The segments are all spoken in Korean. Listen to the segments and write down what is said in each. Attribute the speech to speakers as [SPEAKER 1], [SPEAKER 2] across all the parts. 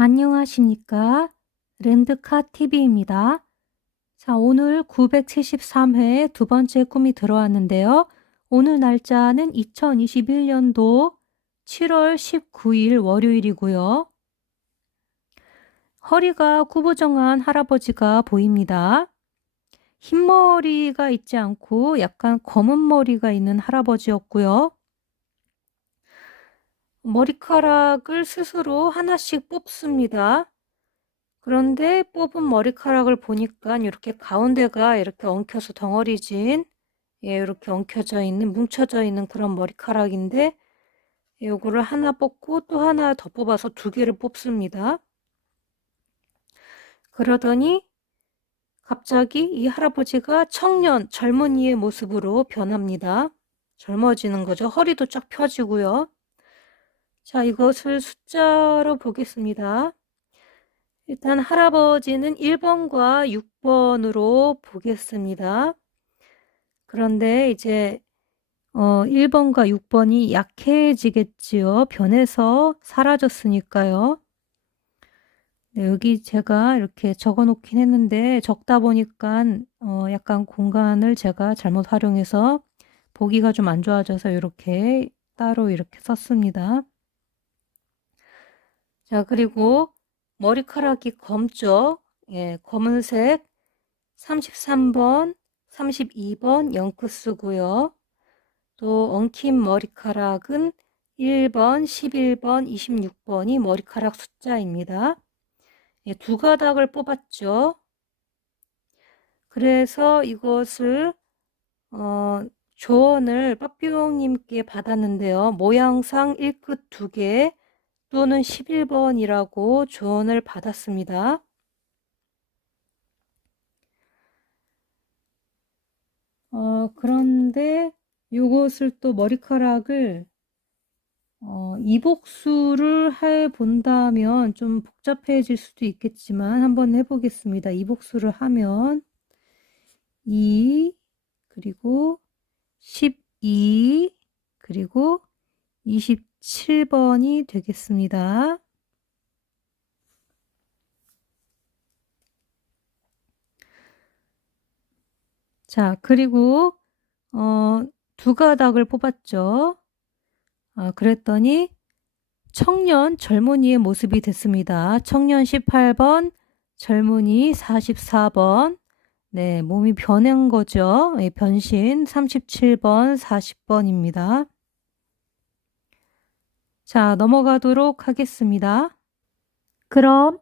[SPEAKER 1] 안녕하십니까. 랜드카 TV입니다. 자, 오늘 973회 두 번째 꿈이 들어왔는데요. 오늘 날짜는 2021년도 7월 19일 월요일이고요. 허리가 구부정한 할아버지가 보입니다. 흰머리가 있지 않고 약간 검은 머리가 있는 할아버지였고요. 머리카락을 스스로 하나씩 뽑습니다. 그런데 뽑은 머리카락을 보니까 이렇게 가운데가 이렇게 엉켜서 덩어리진 예, 이렇게 엉켜져 있는 뭉쳐져 있는 그런 머리카락인데 요거를 하나 뽑고 또 하나 더 뽑아서 두 개를 뽑습니다. 그러더니 갑자기 이 할아버지가 청년, 젊은이의 모습으로 변합니다. 젊어지는 거죠. 허리도 쫙 펴지고요. 자, 이것을 숫자로 보겠습니다. 일단 할아버지는 1번과 6번으로 보겠습니다. 그런데 이제 어, 1번과 6번이 약해지겠지요. 변해서 사라졌으니까요. 네, 여기 제가 이렇게 적어 놓긴 했는데 적다 보니까 어, 약간 공간을 제가 잘못 활용해서 보기가 좀 안 좋아져서 이렇게 따로 이렇게 썼습니다. 자, 그리고 머리카락이 검죠. 예, 검은색 33번, 32번 영크스고요. 또 엉킨 머리카락은 1번, 11번, 26번이 머리카락 숫자입니다. 예, 두 가닥을 뽑았죠. 그래서 이것을 어, 조언을 빠삐용님께 받았는데요. 모양상 1끝 두 개, 또는 11번이라고 조언을 받았습니다. 어, 그런데 이것을 또 머리카락을 어, 이복수를 해 본다면 좀 복잡해질 수도 있겠지만 한번 해보겠습니다. 이복수를 하면 2 그리고 12 그리고 20 7번이 되겠습니다. 자, 그리고 어, 두 가닥을 뽑았죠. 아, 그랬더니 청년 젊은이의 모습이 됐습니다. 청년 18번, 젊은이 44번. 네, 몸이 변한 거죠. 네, 변신 37번, 40번입니다. 자, 넘어가도록 하겠습니다. 그럼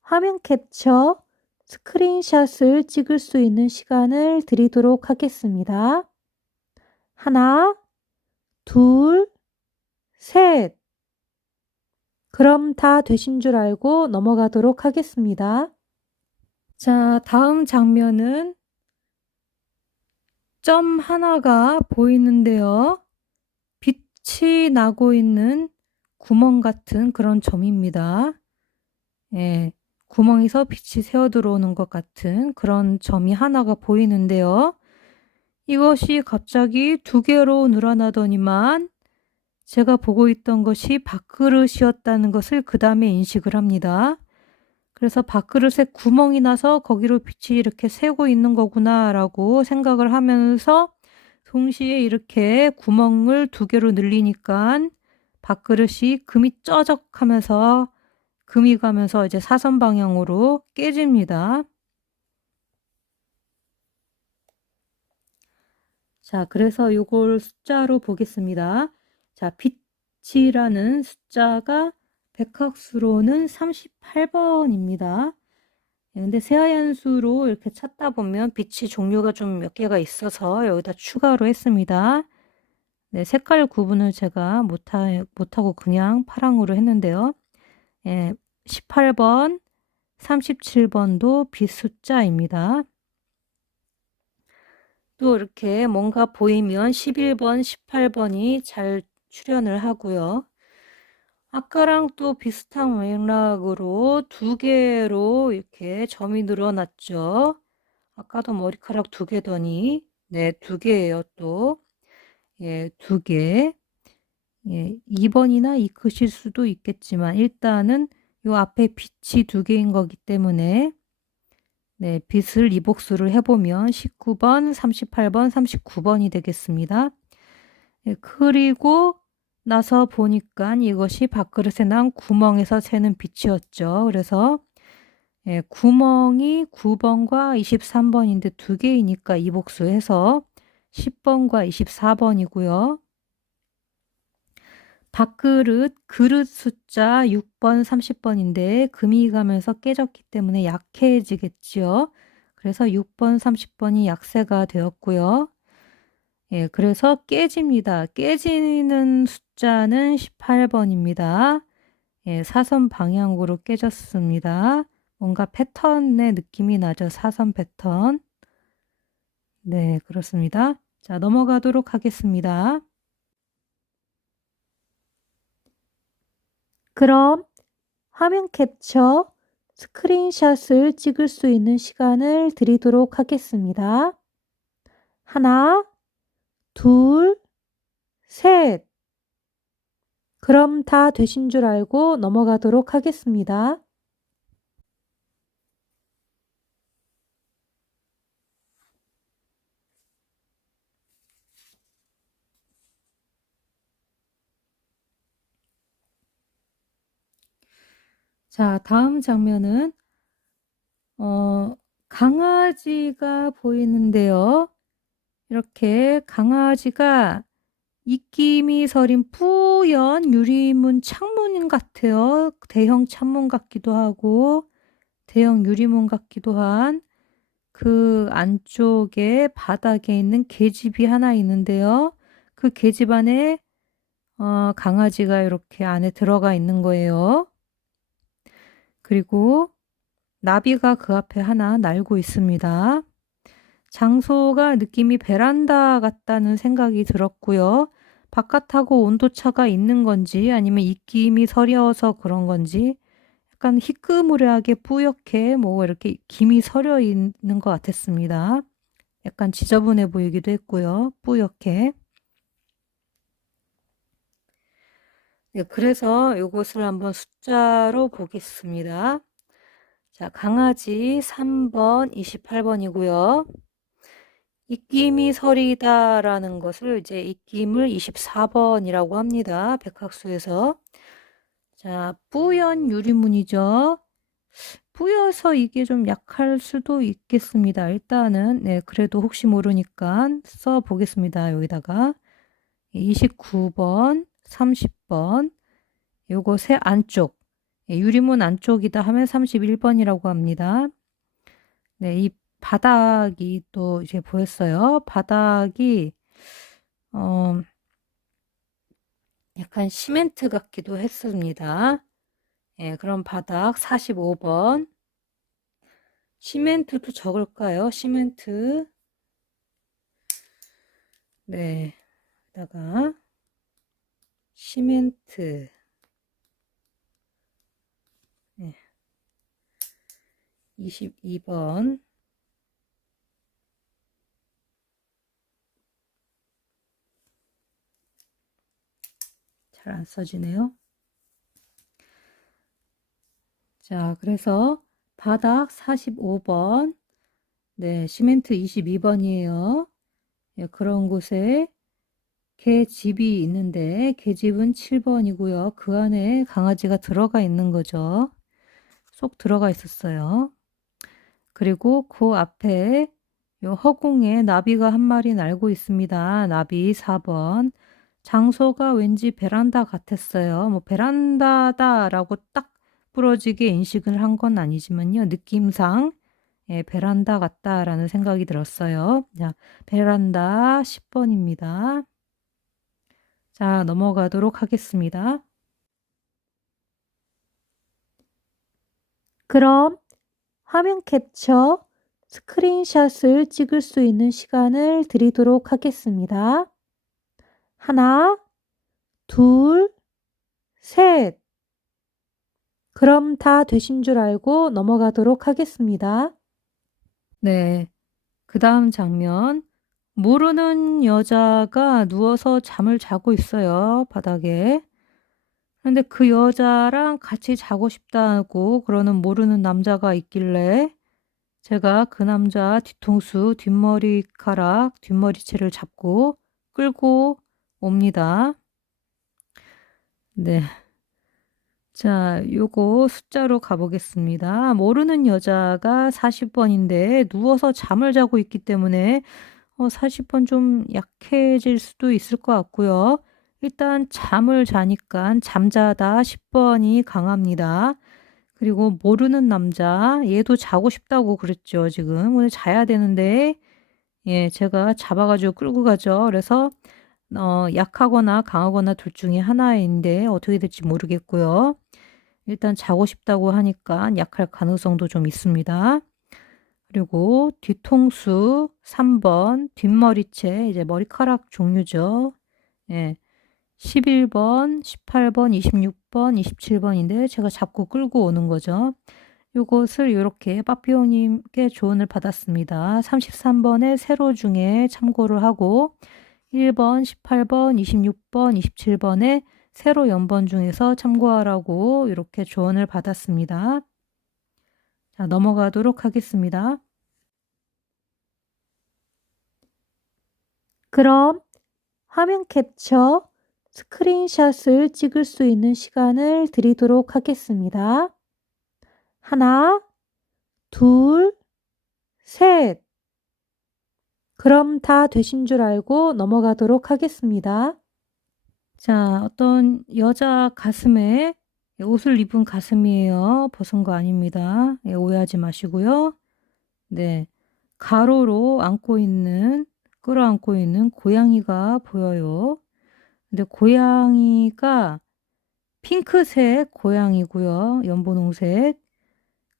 [SPEAKER 1] 화면 캡처 스크린샷을 찍을 수 있는 시간을 드리도록 하겠습니다. 하나, 둘, 셋. 그럼 다 되신 줄 알고 넘어가도록 하겠습니다. 자, 다음 장면은 점 하나가 보이는데요. 빛이 나고 있는 구멍 같은 그런 점입니다. 예, 구멍에서 빛이 새어 들어오는 것 같은 그런 점이 하나가 보이는데요. 이것이 갑자기 두 개로 늘어나더니만 제가 보고 있던 것이 밥그릇이었다는 것을 그 다음에 인식을 합니다. 그래서 밥그릇에 구멍이 나서 거기로 빛이 이렇게 새고 있는 거구나 라고 생각을 하면서 동시에 이렇게 구멍을 두 개로 늘리니까 밥그릇이 금이 쩌적하면서 금이 가면서 이제 사선 방향으로 깨집니다. 자, 그래서 이걸 숫자로 보겠습니다. 자, 빛이라는 숫자가 백학수로는 38번입니다. 근데 새하얀 수로 이렇게 찾다 보면 빛이 종류가 좀 몇 개가 있어서 여기다 추가로 했습니다. 네, 색깔 구분을 제가 못하, 못하고 그냥 파랑으로 했는데요. 예, 18번, 37번도 빛숫자입니다. 또 이렇게 뭔가 보이면 11번, 18번이 잘 출현을 하고요. 아까랑 또 비슷한 맥락으로 두 개로 이렇게 점이 늘어났죠. 아까도 머리카락 두 개더니, 네, 두 개예요, 또. 예, 두 개. 예, 2번이나 이크실 수도 있겠지만 일단은 요 앞에 빛이 두 개인 거기 때문에 네, 빛을 이복수를 해보면 19번, 38번, 39번이 되겠습니다. 네, 그리고 나서 보니까 이것이 밥그릇에 난 구멍에서 새는 빛이었죠. 그래서 예, 구멍이 9번과 23번인데 두 개이니까 이복수해서 10번과 24번이고요. 밥그릇, 그릇 숫자 6번, 30번인데 금이 가면서 깨졌기 때문에 약해지겠지요. 그래서 6번, 30번이 약세가 되었고요. 예, 그래서 깨집니다. 깨지는 숫자는 18번입니다. 예, 사선 방향으로 깨졌습니다. 뭔가 패턴의 느낌이 나죠. 사선 패턴. 네, 그렇습니다. 자, 넘어가도록 하겠습니다. 그럼 화면 캡처 스크린샷을 찍을 수 있는 시간을 드리도록 하겠습니다. 하나, 둘, 셋. 그럼 다 되신 줄 알고 넘어가도록 하겠습니다. 자, 다음 장면은 어, 강아지가 보이는데요. 이렇게 강아지가 입김이 서린 뿌연 유리문 창문 같아요. 대형 창문 같기도 하고 대형 유리문 같기도 한 그 안쪽에 바닥에 있는 계집이 하나 있는데요. 그 계집 안에 어, 강아지가 이렇게 안에 들어가 있는 거예요. 그리고 나비가 그 앞에 하나 날고 있습니다. 장소가 느낌이 베란다 같다는 생각이 들었고요. 바깥하고 온도차가 있는 건지 아니면 입김이 서려서 그런 건지 약간 희끄무레하게 뿌옇게 뭐 이렇게 김이 서려 있는 것 같았습니다. 약간 지저분해 보이기도 했고요. 뿌옇게. 네, 그래서 이것을 한번 숫자로 보겠습니다. 자, 강아지 3번, 28번이고요. 입김이 서리다라는 것을 이제 입김을 24번이라고 합니다. 백학수에서. 자, 뿌연 유리문이죠. 뿌여서 이게 좀 약할 수도 있겠습니다. 일단은, 네, 그래도 혹시 모르니까 써 보겠습니다. 여기다가. 29번, 30번, 요것의 안쪽, 예, 유리문 안쪽이다 하면 31번이라고 합니다. 네, 이 바닥이 또 이제 보였어요. 바닥이, 어, 약간 시멘트 같기도 했습니다. 예, 그럼 바닥 45번. 시멘트도 적을까요? 시멘트. 네. 다가 시멘트 네. 22번 잘 안 써지네요. 자, 그래서 바닥 45번, 네, 시멘트 22번이에요. 예, 그런 곳에 개 집이 있는데 개 집은 7번이고요. 그 안에 강아지가 들어가 있는 거죠. 쏙 들어가 있었어요. 그리고 그 앞에 요 허공에 나비가 한 마리 날고 있습니다. 나비 4번. 장소가 왠지 베란다 같았어요. 뭐 베란다다라고 딱 부러지게 인식을 한 건 아니지만요. 느낌상 예, 베란다 같다라는 생각이 들었어요. 자, 베란다 10번입니다. 자, 넘어가도록 하겠습니다. 그럼 화면 캡처 스크린샷을 찍을 수 있는 시간을 드리도록 하겠습니다. 하나, 둘, 셋. 그럼 다 되신 줄 알고 넘어가도록 하겠습니다. 네. 그 다음 장면. 모르는 여자가 누워서 잠을 자고 있어요. 바닥에. 그런데 그 여자랑 같이 자고 싶다고 그러는 모르는 남자가 있길래 제가 그 남자 뒤통수, 뒷머리카락, 뒷머리채를 잡고 끌고 옵니다. 네. 자, 요거 숫자로 가보겠습니다. 모르는 여자가 40번인데 누워서 잠을 자고 있기 때문에 어, 40번 좀 약해질 수도 있을 것 같고요. 일단 잠을 자니까 잠자다 10번이 강합니다. 그리고 모르는 남자, 얘도 자고 싶다고 그랬죠, 지금. 오늘 자야 되는데, 예, 제가 잡아가지고 끌고 가죠. 그래서, 어, 약하거나 강하거나 둘 중에 하나인데, 어떻게 될지 모르겠고요. 일단 자고 싶다고 하니까 약할 가능성도 좀 있습니다. 그리고 뒤통수 3번, 뒷머리채, 이제 머리카락 종류죠. 예. 11번, 18번, 26번, 27번인데 제가 잡고 끌고 오는 거죠. 이것을 이렇게 빠삐오님께 조언을 받았습니다. 33번의 세로 중에 참고를 하고 1번, 18번, 26번, 27번의 세로 연번 중에서 참고하라고 이렇게 조언을 받았습니다. 자, 넘어가도록 하겠습니다. 그럼 화면 캡처 스크린샷을 찍을 수 있는 시간을 드리도록 하겠습니다. 하나, 둘, 셋. 그럼 다 되신 줄 알고 넘어가도록 하겠습니다. 자, 어떤 여자 가슴에 옷을 입은 가슴이에요. 벗은 거 아닙니다. 예, 오해하지 마시고요. 네. 가로로 안고 있는, 끌어안고 있는 고양이가 보여요. 근데 고양이가 핑크색 고양이고요. 연분홍색.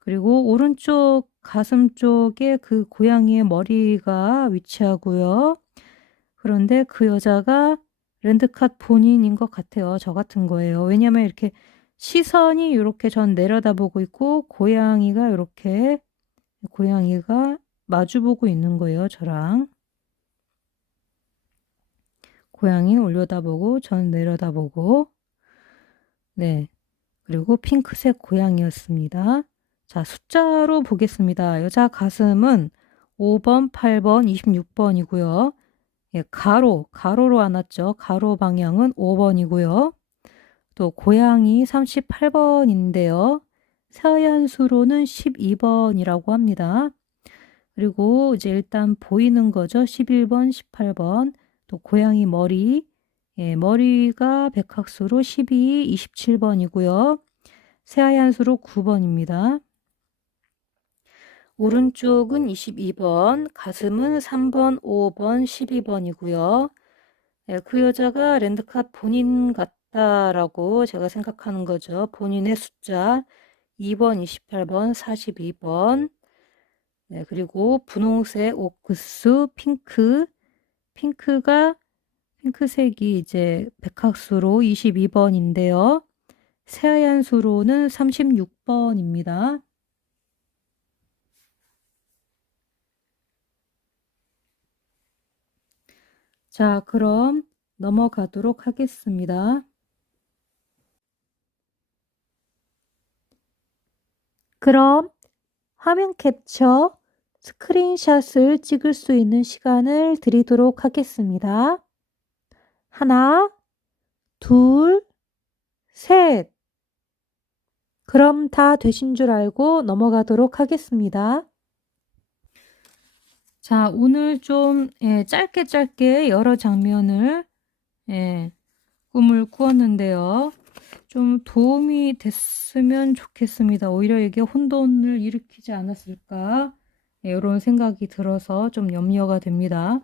[SPEAKER 1] 그리고 오른쪽 가슴 쪽에 그 고양이의 머리가 위치하고요. 그런데 그 여자가 랜드캇 본인인 것 같아요. 저 같은 거예요. 왜냐하면 이렇게 시선이 이렇게 전 내려다보고 있고 고양이가 이렇게 고양이가 마주보고 있는 거예요. 저랑. 고양이 올려다보고 전 내려다보고 네 그리고 핑크색 고양이였습니다. 자 숫자로 보겠습니다. 여자 가슴은 5번, 8번, 26번이고요. 예, 가로, 가로로 안 왔죠. 가로 방향은 5번이고요. 또 고양이 38번인데요. 서연수로는 12번이라고 합니다. 그리고 이제 일단 보이는 거죠. 11번, 18번. 또 고양이 머리, 예, 머리가 백학수로 12, 27번이고요. 새하얀 수로 9번입니다. 오른쪽은 22번, 가슴은 3번, 5번, 12번이고요. 예, 그 여자가 랜드캅 본인 같다라고 제가 생각하는 거죠. 본인의 숫자 2번, 28번, 42번. 네, 그리고 분홍색 옥구스, 핑크, 핑크가 핑크색이 이제 백학수로 22번인데요. 새하얀 수로는 36번입니다. 자, 그럼 넘어가도록 하겠습니다. 그럼 화면 캡처 스크린샷을 찍을 수 있는 시간을 드리도록 하겠습니다. 하나, 둘, 셋. 그럼 다 되신 줄 알고 넘어가도록 하겠습니다. 자, 오늘 좀 예, 짧게 짧게 여러 장면을 예, 꿈을 꾸었는데요. 좀 도움이 됐으면 좋겠습니다. 오히려 이게 혼돈을 일으키지 않았을까 이런 예, 생각이 들어서 좀 염려가 됩니다.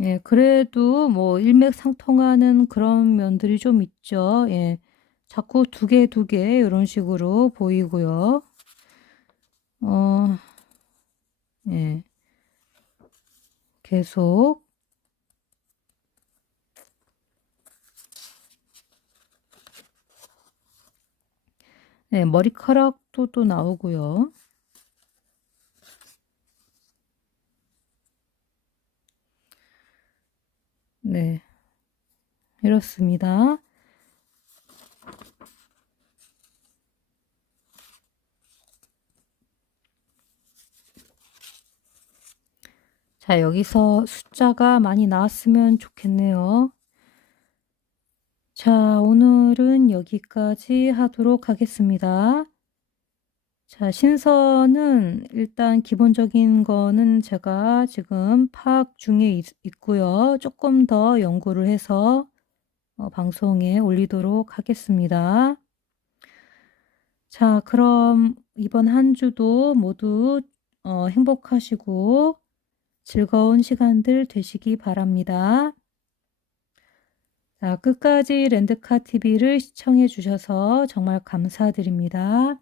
[SPEAKER 1] 예, 그래도 뭐 일맥상통하는 그런 면들이 좀 있죠. 예, 자꾸 두 개, 두 개, 이런 식으로 보이고요. 어, 예, 계속 네, 머리카락도 또 나오고요. 이렇습니다. 자, 여기서 숫자가 많이 나왔으면 좋겠네요. 자, 오늘은 여기까지 하도록 하겠습니다. 자, 신선은 일단 기본적인 거는 제가 지금 파악 중에 있, 있고요. 조금 더 연구를 해서 어, 방송에 올리도록 하겠습니다. 자, 그럼 이번 한 주도 모두 어, 행복하시고 즐거운 시간들 되시기 바랍니다. 자, 끝까지 랜드카 TV를 시청해 주셔서 정말 감사드립니다.